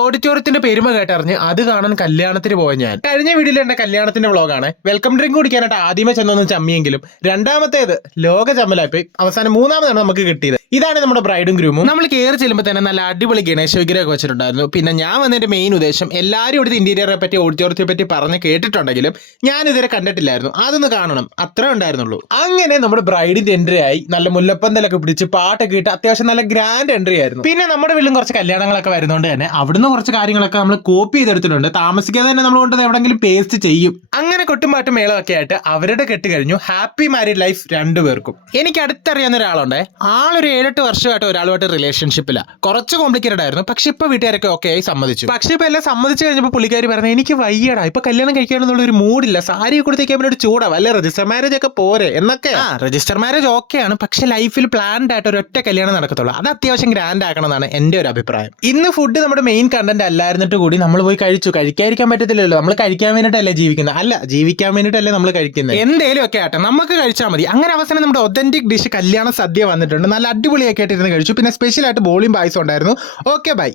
ഓഡിറ്റോറിയത്തിന്റെ പെരുമ കേട്ടറിഞ്ഞ് അത് കാണാൻ കല്യാണത്തിന് പോയ ഞാൻ. കഴിഞ്ഞ വീഡിയോയിൽ എന്റെ കല്യാണത്തിന്റെ വ്ളോഗാണ്. വെൽക്കം ഡ്രിങ്ക് കുടിക്കാനായിട്ട് ആദ്യമേ ചെന്നൊന്നും ചമ്മിയെങ്കിലും രണ്ടാമത്തേത് ലോക ചമ്മലായി. അവസാനം മൂന്നാമതാണ് നമുക്ക് കിട്ടിയത്. ഇതാണ് നമ്മുടെ ബ്രൈഡും ഗ്രൂമും. നമ്മൾ കയറി ചെല്ലുമ്പോൾ തന്നെ നല്ല അടിപൊളി ഗണേശ വിഗ്രഹമൊക്കെ വെച്ചിട്ടുണ്ടായിരുന്നു. പിന്നെ ഞാൻ വന്നതിന്റെ മെയിൻ ഉദ്ദേശം എല്ലാവരും ഇവിടുത്തെ ഇന്റീരിയറെ പറ്റി ഓഡിറ്റോറിയത്തെ പറ്റി പറഞ്ഞ് കേട്ടിട്ടുണ്ടെങ്കിലും ഞാൻ ഇതുവരെ കണ്ടിട്ടില്ലായിരുന്നു. അതൊന്ന് കാണണം, അത്രേ ഉണ്ടായിരുന്നുള്ളൂ. അങ്ങനെ നമ്മുടെ ബ്രൈഡിന്റെ എൻട്രി ആയി. നല്ല മുല്ലപ്പന്തലൊക്കെ പിടിച്ച് പാട്ടൊക്കെ ഇട്ട് അത്യാവശ്യം നല്ല ഗ്രാൻഡ് എൻട്രി ആയിരുന്നു. പിന്നെ നമ്മുടെ വീട്ടിലും കുറച്ച് കല്യാണങ്ങളൊക്കെ വരുന്നതുകൊണ്ട് തന്നെ അവിടുന്ന് കുറച്ച് കാര്യങ്ങളൊക്കെ നമ്മൾ കോപ്പി ചെയ്തെടുത്തിട്ടുണ്ട്. താമസിക്കാതെ തന്നെ നമ്മൾ കൊണ്ട് എവിടെങ്കിലും പേസ്റ്റ് ചെയ്യും. അങ്ങനെ കൊട്ടുമാറ്റും മേളമൊക്കെ ആയിട്ട് അവരുടെ കെട്ട് കഴിഞ്ഞു. ഹാപ്പി മാരീഡ് ലൈഫ് രണ്ടുപേർക്കും. എനിക്ക് അടുത്തറിയാവുന്ന ഒരാളുണ്ട്. ആളൊരു 7-8 വർഷമായിട്ട് ഒരാളുമായിട്ട് റിലേഷൻഷിപ്പില്ല. കുറച്ച് കോംപ്ലിക്കേറ്റഡ് ആയിരുന്നു. പക്ഷെ ഇപ്പൊ വീട്ടുകാരൊക്കെ ഓക്കെ ആയി സമ്മതിച്ചു. പക്ഷെ ഇപ്പൊ എല്ലാം സമ്മതിച്ചു കഴിഞ്ഞപ്പോൾ പുള്ളിക്കാരി പറഞ്ഞു, എനിക്ക് വയ്യടാ, ഇപ്പൊ കല്യാണം കഴിക്കാനുള്ള ഒരു മൂഡില്ല, സാരി കൊടുത്തേക്കാൻ വേണ്ടി ചൂടാ, വല്ല രജിസ്റ്റർ മാരേജ് ഒക്കെ പോരെ എന്നൊക്കെ. രജിസ്റ്റർ മാരേജ് ഓക്കെയാണ്, പക്ഷെ ലൈഫിൽ പ്ലാൻഡ് ആയിട്ട് ഒരു ഒറ്റ കല്യാണം നടക്കത്തുള്ളൂ. അത് അത്യാവശ്യം ഗ്രാൻഡ് ആക്കണം എന്നാണ് എന്റെ ഒരു അഭിപ്രായം. ഇന്ന് ഫുഡ് നമ്മുടെ മെയിൻ കണ്ടന്റ് അല്ലായിരുന്നിട്ട് കൂടി നമ്മൾ പോയി കഴിച്ചു. കഴിക്കാതിരിക്കാൻ പറ്റത്തില്ലല്ലോ, നമ്മൾ കഴിക്കാൻ വേണ്ടിയിട്ടല്ലേ ജീവിക്കുന്നത്, അല്ല ജീവിക്കാൻ വേണ്ടിയിട്ടല്ലേ നമ്മൾ കഴിക്കുന്നത്. എന്തേലും ഒക്കെ ആട്ടെ, നമുക്ക് കഴിച്ചാൽ മതി. അങ്ങനെ അവസാനം നമ്മുടെ ഒതന്റിക് ഡിഷ് കല്യാണ സദ്യ വന്നിട്ടുണ്ട്. നല്ല അടിപൊളിയൊക്കെ ആയിട്ട് ഇരുന്ന് കഴിച്ചു. പിന്നെ സ്പെഷ്യൽ ആയിട്ട് ബോളിയും പായസം ഉണ്ടായിരുന്നു. Okay bye.